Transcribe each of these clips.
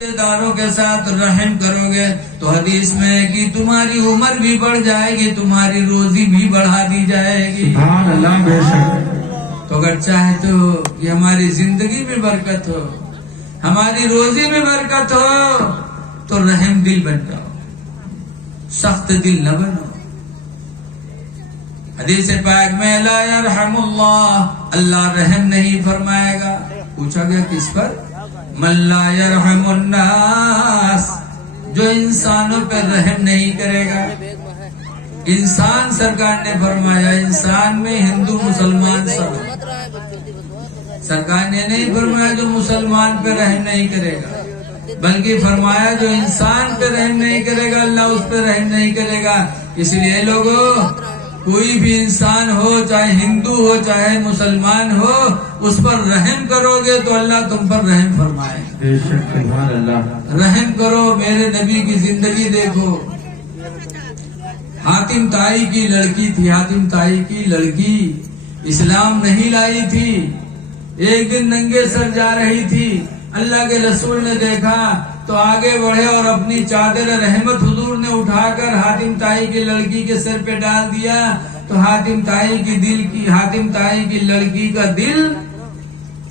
رشتے داروں کے ساتھ رحم کرو گے تو حدیث میں ہے کہ تمہاری عمر بھی بڑھ جائے گی، تمہاری روزی بھی بڑھا دی جائے گی۔ سبحان اللہ، بے شک۔ تو اگر چاہے تو کہ ہماری زندگی میں برکت ہو، ہماری روزی میں برکت ہو، تو رحم دل بن جاؤ، سخت دل نہ بنو۔ حدیث پاک میں لا یرحم اللہ رحم نہیں فرمائے گا۔ پوچھا گیا کس پر؟ من لا یرحم الناس، جو انسانوں پر رحم نہیں کرے گا۔ انسان، سرکار نے فرمایا انسان میں ہندو مسلمان سب ہے۔ سرکار نے نہیں فرمایا جو مسلمان پہ رحم نہیں کرے گا، بلکہ فرمایا جو انسان پہ رحم نہیں کرے گا اللہ اس پہ رحم نہیں کرے گا۔ اس لیے لوگوں، کوئی بھی انسان ہو، چاہے ہندو ہو چاہے مسلمان ہو، اس پر رحم کرو گے تو اللہ تم پر رحم فرمائے گا۔ بے شک، سبحان اللہ۔ رحم کرو، میرے نبی کی زندگی دیکھو۔ حاتم طائی کی لڑکی تھی، حاتم طائی کی لڑکی اسلام نہیں لائی تھی، ایک دن ننگے سر جا رہی تھی، اللہ کے رسول نے دیکھا تو آگے بڑھے اور اپنی چادر رحمت حضور نے اٹھا کر حاتم طائی کی لڑکی کے سر پہ ڈال دیا، تو حاتم طائی کی لڑکی کا دل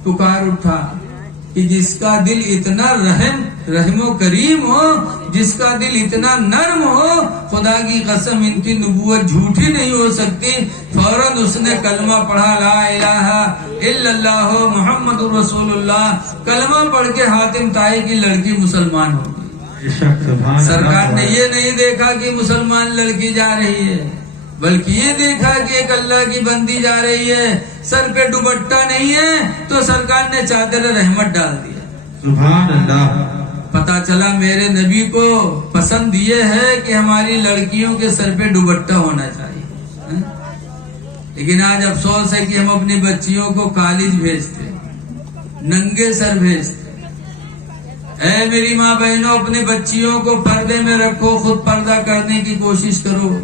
پکار اٹھا کہ جس کا دل اتنا رحم و کریم ہو، جس کا دل اتنا نرم ہو، خدا کی قسم ان کی نبوت جھوٹی نہیں ہو سکتی۔ فوراً اس نے کلمہ پڑھا، لا الہ الا اللہ محمد رسول اللہ، کلمہ پڑھ کے حاتم طائی کی لڑکی مسلمان ہو گئی۔ سرکار نے یہ نہیں دیکھا کہ مسلمان لڑکی جا رہی ہے، بلکہ یہ دیکھا کہ ایک اللہ کی بندی جا رہی ہے، سر پہ دوپٹہ نہیں ہے، تو سرکار نے چادر رحمت ڈال دیا۔ سبحان اللہ۔ پتا چلا میرے نبی کو پسند یہ ہے کہ ہماری لڑکیوں کے سر پہ دوپٹہ ہونا چاہیے، لیکن آج افسوس ہے کہ ہم اپنی بچیوں کو کالج بھیجتے، ننگے سر بھیجتے۔ اے میری ماں بہنوں، اپنے بچیوں کو پردے میں رکھو، خود پردہ کرنے کی کوشش کرو۔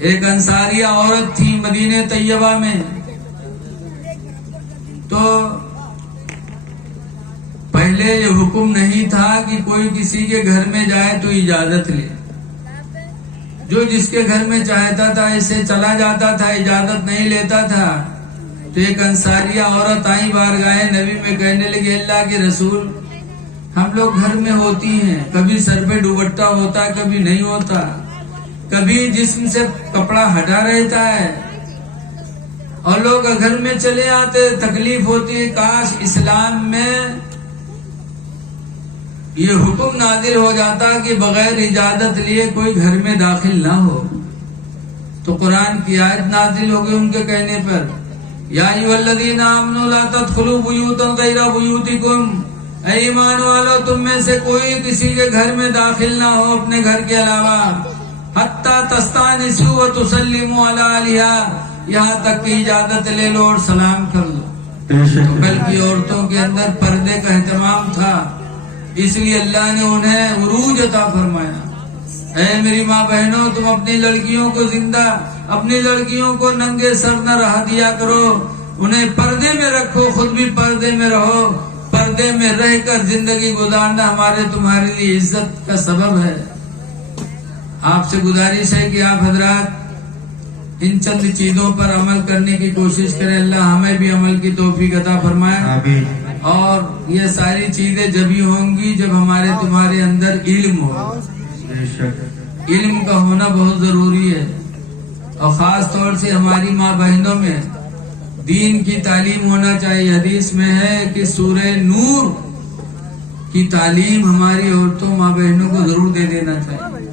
ایک انصاریہ عورت تھی مدینہ طیبہ میں، تو پہلے یہ حکم نہیں تھا کہ کوئی کسی کے گھر میں جائے تو اجازت لے، جو جس کے گھر میں چاہتا تھا ایسے چلا جاتا تھا، اجازت نہیں لیتا تھا۔ تو ایک انصاریہ عورت آئی بارگاہ نبی میں، کہنے لگی اللہ کے رسول، ہم لوگ گھر میں ہوتی ہیں، کبھی سر پہ دوپٹہ ہوتا کبھی نہیں ہوتا، کبھی جسم سے کپڑا ہٹا رہتا ہے، اور لوگ گھر میں چلے آتے، تکلیف ہوتی ہے۔ کاش اسلام میں یہ حکم نازل ہو جاتا کہ بغیر اجازت لیے کوئی گھر میں داخل نہ ہو۔ تو قرآن کی آیت نازل ہو گئی ان کے کہنے پر، یا ایھا الذین آمنوا لا تدخلوا بیوتا غیر بیوتکم، اے ایمان والو تم میں سے کوئی کسی کے گھر میں داخل نہ ہو اپنے گھر کے علاوہ، حتی تستانسوا وتسلموا علی اہلھا، یہاں تک کہ اجازت لے لو اور سلام کر لو۔ تو بلکہ عورتوں کے اندر پردے کا اہتمام تھا، اس لیے اللہ نے انہیں عروج عطا فرمایا۔ اے میری ماں بہنوں، تم اپنی لڑکیوں کو زندہ، اپنی لڑکیوں کو ننگے سر نہ رہا دیا کرو، انہیں پردے میں رکھو، خود بھی پردے میں رہو۔ پردے میں رہ کر زندگی گزارنا ہمارے تمہارے لیے عزت کا سبب ہے۔ آپ سے گزارش ہے کہ آپ حضرات ان چند چیزوں پر عمل کرنے کی کوشش کریں، اللہ ہمیں بھی عمل کی توفیق عطا فرمائے۔ آمین۔ اور یہ ساری چیزیں جبھی ہوں گی جب ہمارے تمہارے اندر علم ہو۔ بے شک۔ علم کا ہونا بہت ضروری ہے، اور خاص طور سے ہماری ماں بہنوں میں دین کی تعلیم ہونا چاہیے۔ حدیث میں ہے کہ سورہ نور کی تعلیم ہماری عورتوں ماں بہنوں کو ضرور دے دینا چاہیے،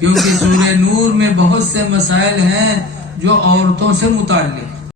کیونکہ سورہ نور میں بہت سے مسائل ہیں جو عورتوں سے متعلق